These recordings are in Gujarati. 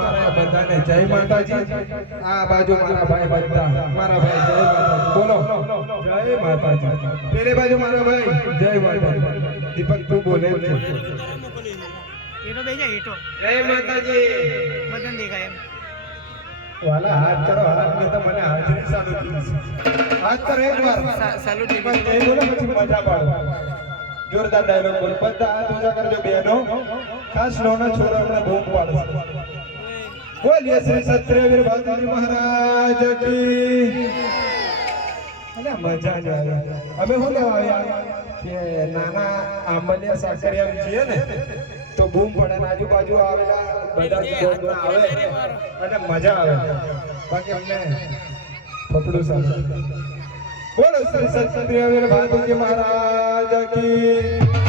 મારે બધાને જય માતાજી. આ બાજુ મારા ભાઈ બધા. મારા ભાઈ જય માતાજી. બોલો. જય માતાજી. પેલે બાજુ મારા ભાઈ. જય માતાજી. દીપક તું બોલે છે. એટો બે જાય જય માતાજી. બધાને દેખાય એમ. વાલા હાથ કરો હાથ ને તો મને હાજરી ચાલુ હાથ કરો એક વાર. સા- દીપક જય બોલો પછી મજા પાડો. જોરદાર ડાયલોગ બોલ. બધા હાથ ઊંચા કરજો બેનો ખાસ નાના છોરા હમણાં ભૂખ પાડશે બોલીએ શ્રી સત્યવીર ભાતુજી મહારાજ કી. અલે મજા જ આવે. અમે શું લેવા આવ્યા? કે નાના આંબલિયા સાકરિયા છીએ ને, તો બૂમ પડે ને આજુબાજુ આવેલા બધા જ આવે અને મજા આવે. બાકી અમને પકડું સારું. બોલો શ્રી સત્યવીર ભાતુજી મહારાજ કી.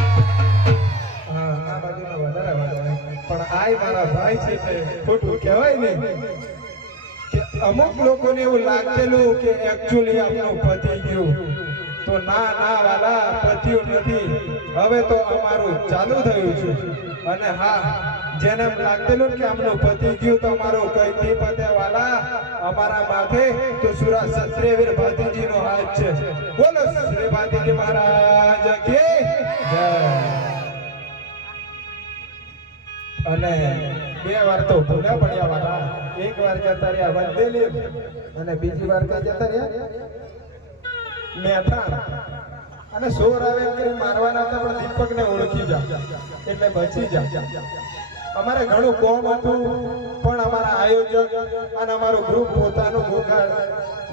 પણ આય મારા ભાઈ છે તે. ખોટું કહેવાય ને? કે અમુક લોકોને એવું લાગેલું કે એકચ્યુઅલી આપણું પતી ગયું. તો ના ના વાલા પત્યું નથી. હવે તો અમારું ચાલુ થયું છે. અને હા, જેને લાગેલું કે આમનું પતી ગયું તો અમારું કઈ નહીં પતે વાલા, અમારા માથે તો સુરા સત્રેવીર ભાતીજીનો હાથ છે. બોલો શ્રી ભાતીજી મહારાજ કે જય. અને બે વાર તો ભૂલા પડ્યા વાળા. એક વાર જતા રહ્યા વંદેલી અને બીજી વાર ક્યાં જતા રહ્યા? મેઠા અને સોર આવે એમ મારવાના હતા, પણ દીપકને ઓળખી જા. એટલે બચી જા. અમારે ઘણું કોમ હતું, પણ અમારા આયોજક અને અમારું ગ્રુપ પોતાનું ગોગાળ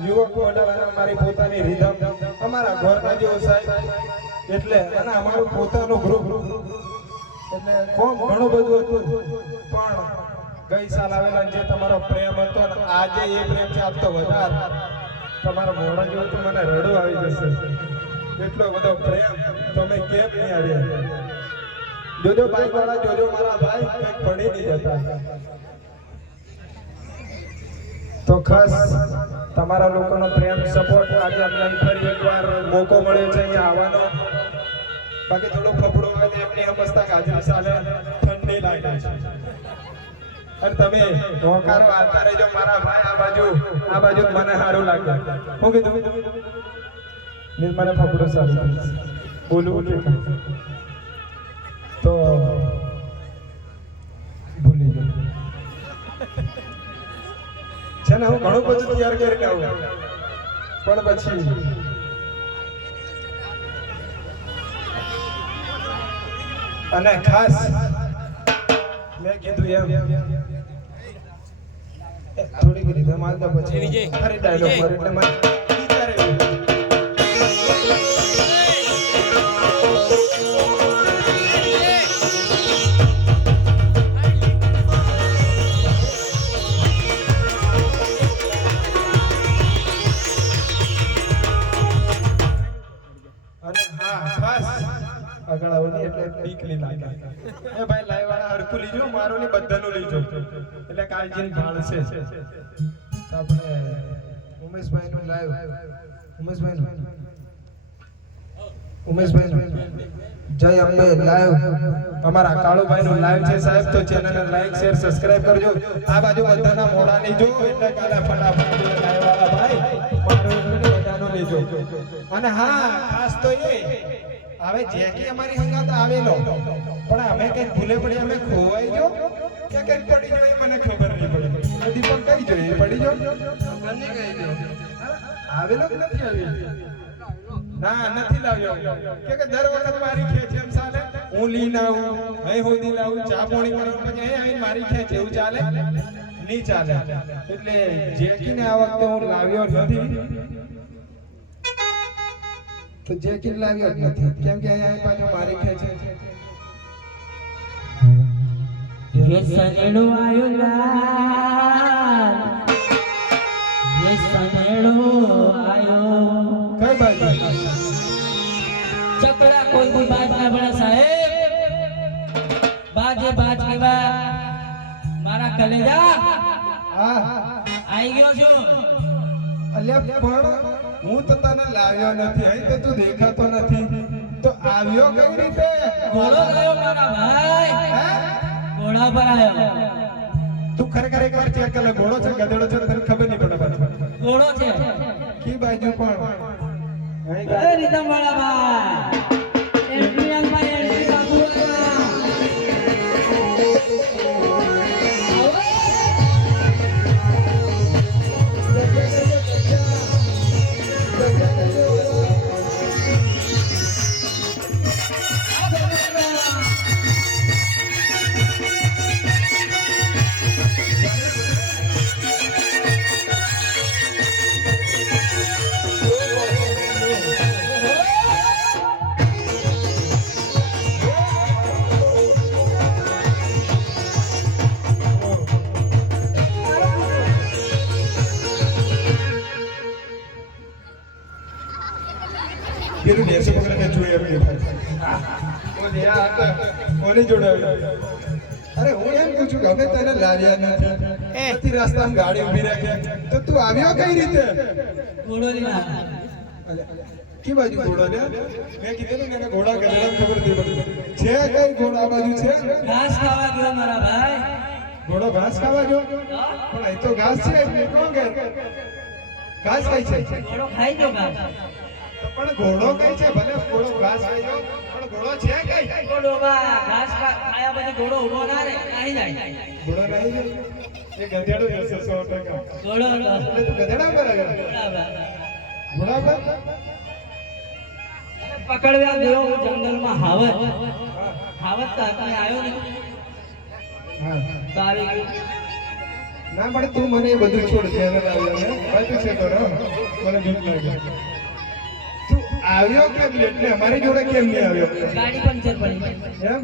યુવક મંડળ અને અમારી પોતાની રીધમ અમારા ઘરના જેવો સાહેબ. એટલે અને અમારું પોતાનું ગ્રુપ એટલે કોમ ઘણું બધું હતું. પણ ગઈ સાલ આવેલા જે તમારો પ્રેમ હતો આજે એ પ્રેમ છે આપતો વધારે. તમારા મોઢા જોયું તો મને રડું આવી જશે. એટલો બધો પ્રેમ તમે કેમ નહીં આવ્યા? જોજો બાઈક વાળા મારા ભાઈ, કંઈક પડી નહીં તો ખાસ તમારા લોકોનો પ્રેમ સપોર્ટ આજે અમને ફરી એકવાર મોકો મળ્યો છે અહીંયા આવવાનો. બાકી થોડો ફફડો આવે તો એમની સમજતા ગાજરી ચાલે ઠંડી લાગે અને તમે હોકારો આવતા રહેજો, મારા ભાઈ આ બાજુ આ બાજુ મને સારું લાગે. હું કીધું? મને ફફડો સારું બોલું બોલું. તો ભૂલી ગયો. છે ને, હું ઘણું બધું તૈયાર કરીને આવું પણ પછી અને ખાસ મેં કીધું એમ થોડી ઘણી ધમાલ તો પછી ફરી ડાયલોગ એટલે લીજો એટલે કાળજી ભાળ છે. આપણે ઉમેશભાઈ નું લાઈવ ઉમેશભાઈ નું ઉમેશભાઈ જય અંબે, લાઈવ. અમારા કાળુભાઈ નું લાઈવ છે સાહેબ, તો ચેનલ ને લાઈક, શેર સબસ્ક્રાઇબ કરજો. આ બાજુ બધાના મોઢા ની જો, એટલે કાલે ફટાફટ લાઈવ વાળા ભાઈ બધાનો લેજો અને હા, ખાસ તો એ હવે જે કે અમારી હંગાત આવેલો પણ અમે કઈ ભૂલે પડી અમે ખોવાઈ જો કે કઈ પડી જો મને ખબર નહીં પડી. દીપક કઈ જોઈએ પડી જો આવેલો કે નથી આવેલો ના નથી લાવ્યો. કે કે દર વખત મારી ખેંચ એમ ચાલે? હું લઈને આવું અહીં હોદી લાવું ચા પોણી કરું પછી અહીં આવીને મારી ખેંચ એવું ચાલે? નહીં ચાલે. એટલે જેકીને આ વખતે હું લાવ્યો નથી. તો જે કિટ લાવ્યો જ નથી. કેમ કે અહીંયા પાછો મારી ખેંચે છે? યે સનેડો આયો લાલ યે કઈ ચકડા કોઈ કોઈ બાજ ના સાહેબ. બાજે બાજ કેવા? મારા કલેજા. હા. આવી ગયો છું. અલ્યા પણ હું તો તને લાવ્યો નથી અહીં તો તું દેખાતો નથી. તો આવ્યો કઈ રીતે? ઘોડો લાવ્યો મારા ભાઈ? ઘોડા પર આવ્યો. તું ખરેખર એક વાર ચેક કરે લે ઘોડો છે ગધેડો છે તને ખબર નહીં પડે. ઘોડો છે. કી બાજુ પણ અહીં રીતમ વાળા ભાઈ. કોની જોડે અરે હું એમ કહું છું કે અમે તને લાવ્યા નથી. બધી રસ્તામાં ગાડી ઊભી રાખી. તો તું આવ્યો કઈ રીતે? કી બાજુ ઘોડો લે? મેં કીધું ને એને ઘોડા ખબર પડી છે કઈ ઘોડા બાજુ છે? ઘાસ ખાવા ગયો મારા ભાઈ. ઘોડો ઘાસ ખાવા ગયો? પણ એ તો ઘાસ છે. કોણ કે ઘાસ ખાય છે? ઘોડો ખાઈ ગયો ઘાસ. પણ ઘોડો કઈ છે? ભલે ઘોડો ઘાસ ખાઈ ગયો પણ ઘોડો છે કઈ? ઘોડો ઘાસ ખાયા પછી ઘોડો ઊભો ના રહે નાહી જાય. ઘોડો નહીં? એ ગધેડો જશે 100 ટકા. ઘોડો એટલે તું ગધેડા પર બરાબર. ઘોડા પર? પકડવા ગયો હું જંગલમાં હાવત. હાવત તો તમે આવ્યો ને હા. તારી ના પણ તું મને બધું છોડ છે એને લાવ્યો ને. બાકી છે તો મને બીક લાગે. આવ્યો કેમ એટલે અમારી જોડે કેમ નહીં આવ્યો? ગાડી પંચર પડી. એમ?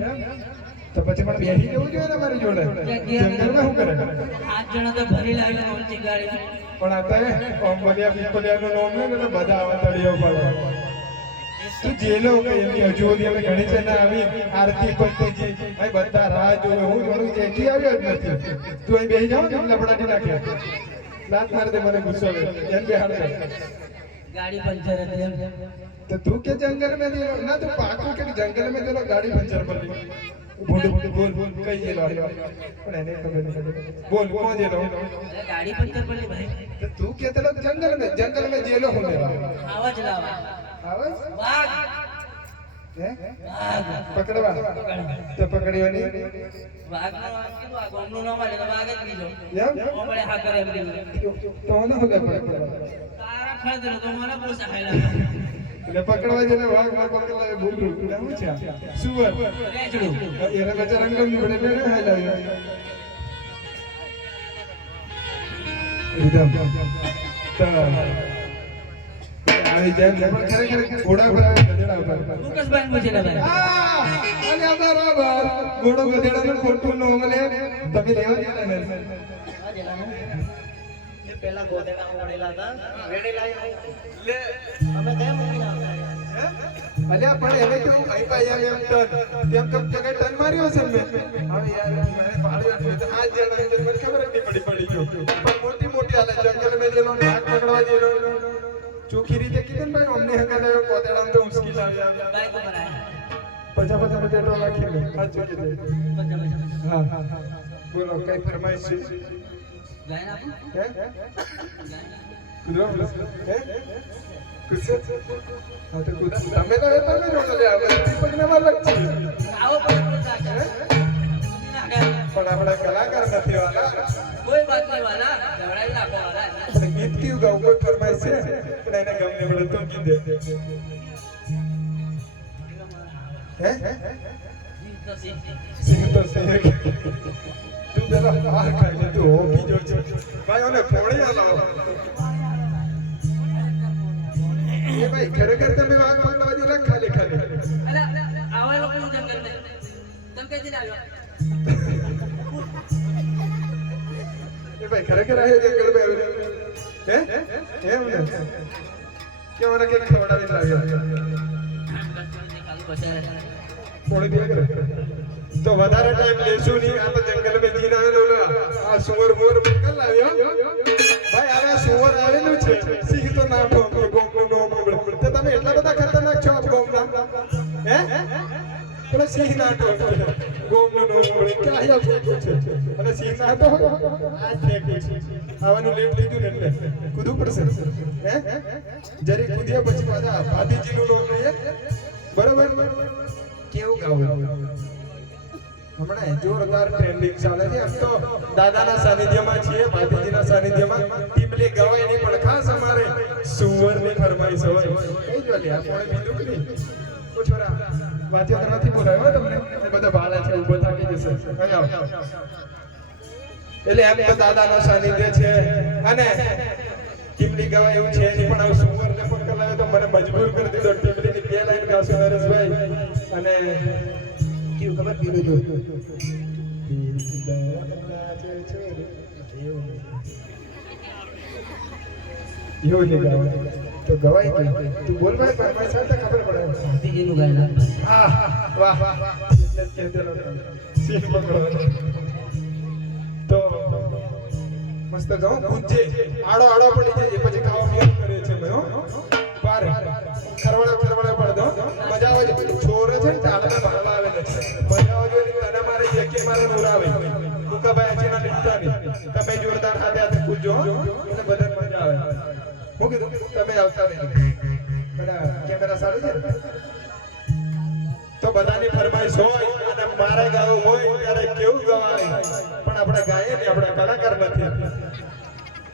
તો પછી પણ બેસી જવું જોઈએ ને મારી જોડે? જંગલમાં શું કરે? આઠ જણા તો ભરી લાવીને ઓછી ગાડી પણ આ તો કોમ્બલિયા પીપલિયાનું નામ લે ને એટલે બધા આવા તળિયો પડે તું જેલો કે એમની હજુ સુધી અમે ઘણી છે ને આવી આરતી પંતજી ભાઈ બધા રાહ જોવે. હું જોડું જેથી આવ્યો જ નથી. તું અહીં બેસી જાવ ને લપડાટી નાખ્યા લાત મારે મને ગુસ્સો એમ બેહાડ ગાડી પંચર હતી એમ. તો તું કે જંગલ મે દેલો ના તું પાકું કે જંગલ મે દેલો ગાડી પંચર પર બોલ બોલ બોલ કઈ ગયેલો પણ એને ખબર નહીં બોલ કોણ જેલો ગાડી પંચર પર ભાઈ. તો તું કે તેલો જંગલ મે જંગલ મે જેલો હો મેરા આવાજ લાવા આવાજ? વાઘ. પકડવા તો પકડ્યો નહીં વાઘ નો વાઘ કીધું આ ગોમનું નામ આલે વાઘ જ કીધું એમ? ઓમળે હા કરે એમ કીધું. તો ન હોય પકડવા તો મને એટલે પકડવા જેને વાઘ ના પકડવા ભૂલ રૂ શું છે સુવર એને બચ્ચા રંગમની બડે ને હાલ એકદમ આવી જાય પણ ખરેખર ઘોડા પર ગધેડા ઉપર મુકેશભાઈ પૂછે ભાઈ આ અને આ બરાબર ઘોડો ગધેડાનું ખોટું ન મળે તમે લેવા ને? પેલા ગોદેડા ઉડેલા હતા. વેડેલા એટલે અમે કયા આવ્યા અલ્યા પણ એને કેવું પાઈ આવે એમ ટન. તેમ કેમ કે ટન માર્યો છે મેં હવે યાર મને પાડ્યો છે તો આ જણા એટલે મને ખબર જ પડી પડી ગયો. પણ મોટી મોટી આલે જંગલ મેં જેલો ને ભાગ પકડવા જેલો ચોખી રીતે કીધું ભાઈ અમને હંગા દેવો કોતેડા તો મુશ્કેલ આવ્યા. બાઈક બનાય આયા. પચાસ પચાસ પટેટો લખી લે. દે. હા હા હા. બોલો કઈ ફરમાઈશ છે? તમે તમે પણ આપણે કલાકાર નથી વાલા કોઈ બાત નહીં વાલા દવડાવી નાખો વાલા. ગીત કયું ગાવું? કોઈ ફરમાય છે? પણ એને ગમને પડે તો ગીત દે. હે જી તો સિંહ તો સિંગ તું પેલા હાર ખાઈ તું હોકી જો છો ભાઈ ઓને ફોડી આલાવો એ ભાઈ ખરેખર તમે વાઘ પકડવા જો ખાલી ખાલી અલા, આવા લોકોનું જંગલ મે તમે કે દિન આવ્યો? એ ભાઈ ખરેખર આ જંગલ મે આવ્યો હે હે ને કે મને કે ખવડાવી લાવ્યો તો વધારે ટાઈમ લેશું નહીં. આ તો જંગલ મે જીન આવેલો ને આ સુવર મોર મોકલ લાવ્યો. ભાઈ, હવે સુવર આવેલું છે. સિંહ તો ના ઠોકરો ગોકો નો બબડ તો તમે એટલા બધા ખતરનાક છો આપ ગોમના? હે? પેલો સિંહ ના ઠોકરો ગોમનો નો બબડ કે આયા ફેંક્યો છે? અને સિંહ ના તો આ ફેંક્યો છે. આવવાનું લેટ લીધું ને એટલે. કૂદવું પડશે. હે? જરી કૂદ્યા પછી પાછા ભાતીજી નું નામ લઈએ. બરાબર? કેવું ગાવું? હમણાં જોરદાર ટ્રેન્ડિંગ ચાલે છે. એમ તો દાદાના સાનિધ્યમાં છીએ ભાતીજીના સાનિધ્યમાં. ટીમલી ગવાય નહીં, પણ ખાસ અમારે સુવરની ફરમાઈશ હોય. કઈ જો લે આપણે બીજું કે નહીં? ઓ છોરા, વાંચ્યો તો નથી બોલાયો તમને? બધા ભાડા છે ઊભો થાકી જશે. એટલે એમ તો દાદાનો સાનિધ્ય છે. અને ટીમલી ગવાય એવું છે નહીં, પણ હવે સુવરને પણ કલાવે તો મને મજબૂર કરી દીધો. ટીમલીની બે લાઈન ગાશું નરેશભાઈ. અને કેવું ખબર? પીલું જો એવું નહીં ગાવાનું. તો ગવાય ગયું. તું બોલ ભાઈ ભાઈ ભાઈ સાથે ખબર પડે. ભતીજીનું ગાયલા હા વાહ વાહ. તો મસ્ત ગાઓ પૂજ્ય આડો આડો પડી જાય પછી ખાવા કરે છે. તમે જોરદાર હાથે હાથે પૂછજો એટલે બધા મજા આવે. હું કીધું, તમે આવતા નહીં. બધા કેમેરા સારું છે તો બધાની ફરમાઈશ હોય અને મારા ગાવું હોય ત્યારે કેવું ગવાય? પણ આપણે ગાઈએ ને આપણે કલાકાર નથી.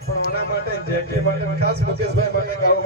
પણ આના માટે જેકે માટે ખાસ મુકેશભાઈ માટે ગાવું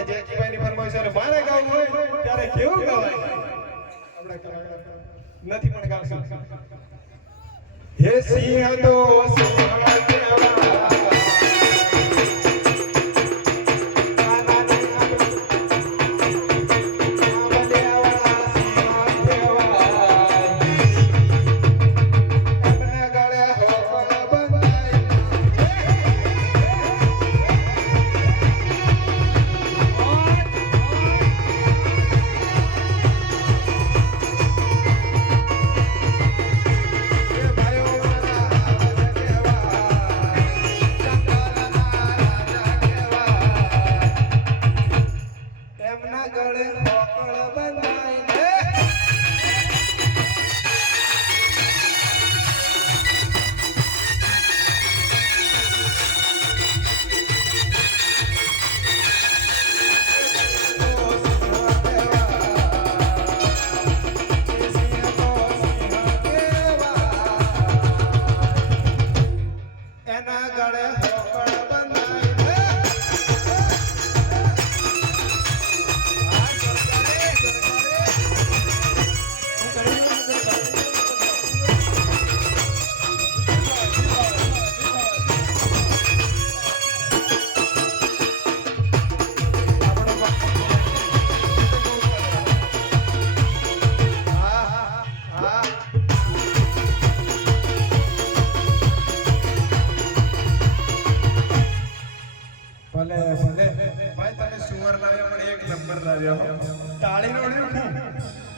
અમારે જેકીભાઈની ફરમાઈશ હોય, મારે ગાવું હોય, ત્યારે કેવું ગવાય? આપણે નથી પણ ગાવશું. હે સિંહ તો સિંહ